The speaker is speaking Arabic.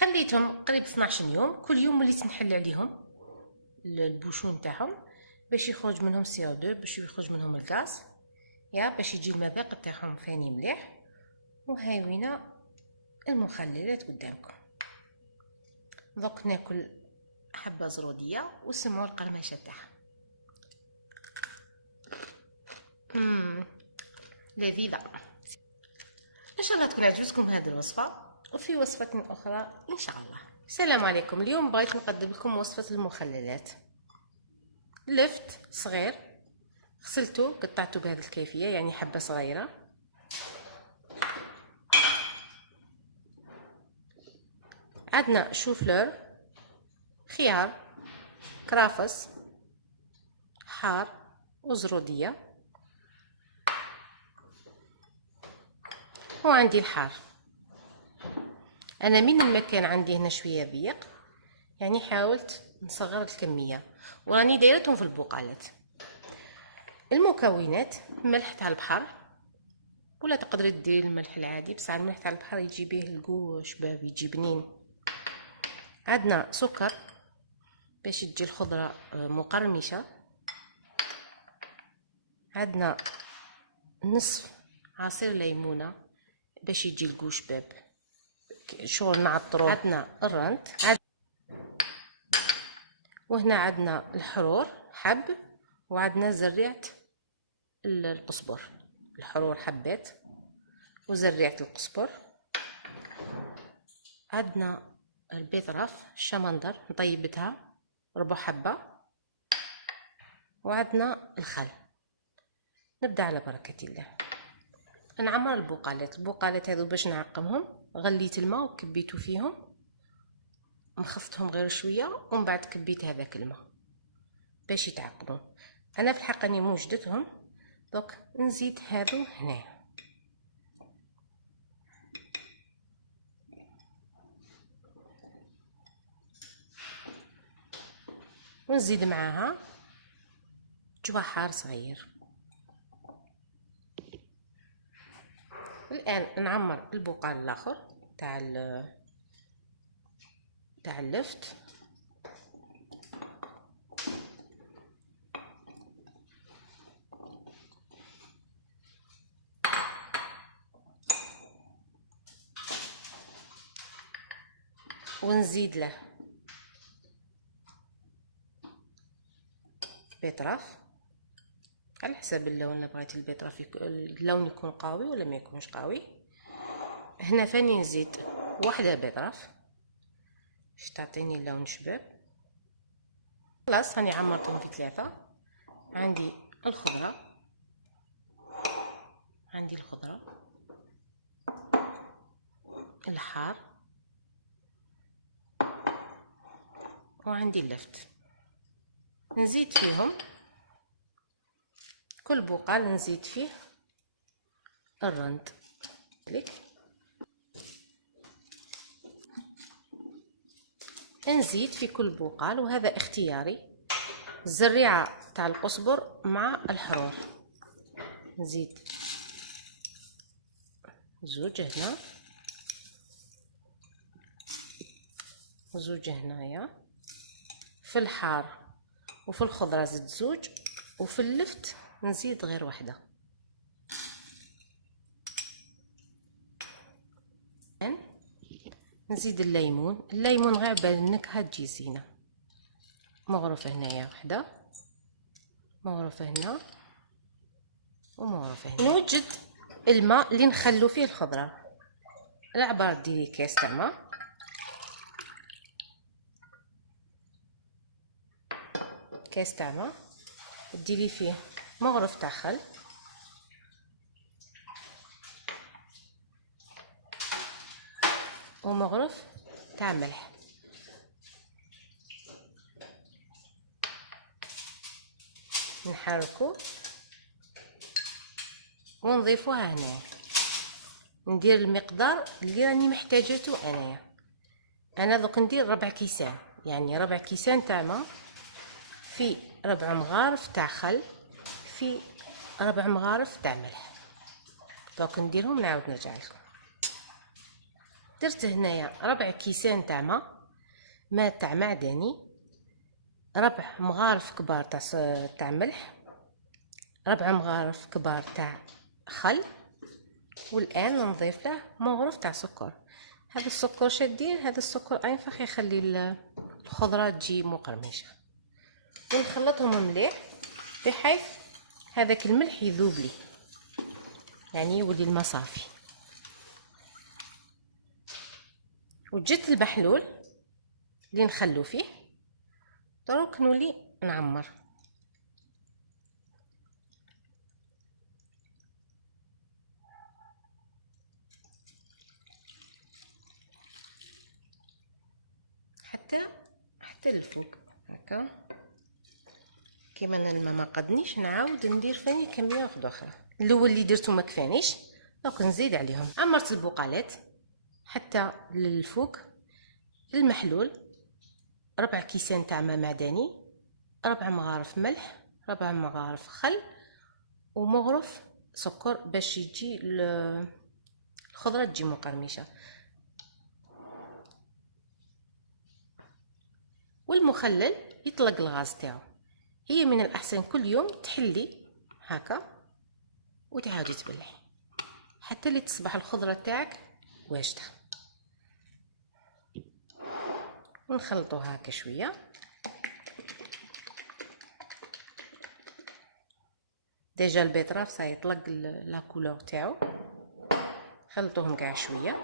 خليتهم قريب 12 يوم. كل يوم وليت نحل عليهم البوشون تاعهم باش يخرج منهم CO2، باش يخرج منهم الغاز، باش يجي المذاق تاعهم فاني مليح. وهاي وينا المخللات قدامكم. دوك ناكل حبه زروديه وسمعوا القرمشه تاعها. لذيذه. ان شاء الله تكون عجبتكم هذه الوصفه، وفي وصفه اخرى ان شاء الله. السلام عليكم. اليوم بغيت نقدم لكم وصفه المخللات. لفت صغير غسلته قطعته بهذه الكيفيه، يعني حبه صغيره. عندنا شوفلور، خيار، كرافس، حار وزروديه. وعندي الحار. انا من المكان عندي هنا شويه ضيق، يعني حاولت نصغر الكميه وراني دايرتهم في البقالات. المكونات: ملح تاع البحر، ولا تقدر دير الملح العادي، بصح الملح تاع البحر يجي به القو شباب، يجي بنين. عندنا سكر باش تجي الخضره مقرمشه. عندنا نصف عصير ليمونه باش يجي القو شباب، شغل نعطروه. عندنا الرنت، وهنا عندنا الحرور حب، وعندنا زريعة القزبر. الحرور حبات وزريعة القزبر. عندنا البيطرف الشمندر نطيبتها ربع حبة. وعندنا الخل. نبدأ على بركة الله. نعمر البقالات هذو باش نعقمهم. غليت الماء وكبيته فيهم، نخفتهم غير شويه، ومن بعد كبيت هذاك الماء باش يتعقموا. انا في الحق راني موجدتهم، دوك نزيد هذو هنا. ونزيد معاها جوا حار صغير. الان نعمر البقال الاخر تاع اللفت. ونزيد له بيطرف على حسب اللون. بغيت البيطرف اللون يكون قوي ولا ما يكونش قوي. هنا فاني نزيد واحده بيطرف باش تعطيني اللون شباب. خلاص هاني عمرتهم في 3. عندي الخضره، الحار، وعندي اللفت. نزيد فيهم كل بقال نزيد فيه الرند. نزيد في كل بقال، وهذا اختياري، الزريعه تاع القزبر مع الحرور. نزيد زوج هنا وزوج هنايا. في الحار وفي الخضره زيد زوج، وفي اللفت نزيد غير واحده. نزيد الليمون غير بال النكهه تجي زينه. مغرفه هنايا وحده، مغرفه هنا، ومغرفه هنا. نوجد الماء اللي نخلو فيه الخضره. العبار ديري كاس تاع ماء، ديري فيه مغرف تاع خل، ومغرف تاع ملح. نحركو ونضيفوها هنا. ندير المقدار اللي راني محتاجته انايا. انا دوك ندير ربع كيسان، يعني ربع كيسان تاع ماء في ربع مغارف تاع خل في ربع مغارف تاع ملح. دوك نديرهم نعاود نرجع لكم. درت هنايا 4 كيسان تاع ماء تاع معدني، 4 مغارف كبار تاع ملح، 4 مغارف كبار تاع خل، والان نضيف له مغرف تاع سكر. هذا السكر شدير، هذا السكر انفخ يخلي الخضره تجي مقرمشه. ونخلطهم مليح بحيث هذاك الملح يذوب لي، يعني يولي الماء صافي. وجدت المحلول اللي نخلو فيه، دروك نولي نعمر. حتى للفوق هكا. كيما انا الماء ما قدنيش، نعاود ندير ثاني كميه واحده اخرى. الاول اللي درتو ما كفانيش، دونك نزيد عليهم. عمرت البقالات حتى للفوق. المحلول 4 كيسان تاع ماء معدني، 4 مغارف ملح، 4 مغارف خل، ومغرف سكر باش يجي الخضره تجي مقرمشه. والمخلل يطلق الغاز تاعو. هي من الاحسن كل يوم تحلي هكا وتعاودي تبلعي حتى اللي تصبح الخضره تاعك واجده. ونخلطوها هكا شويه. ديجا البيتراف صاي يطلق لا كولور تاعو. خلطوهم كاع شويه.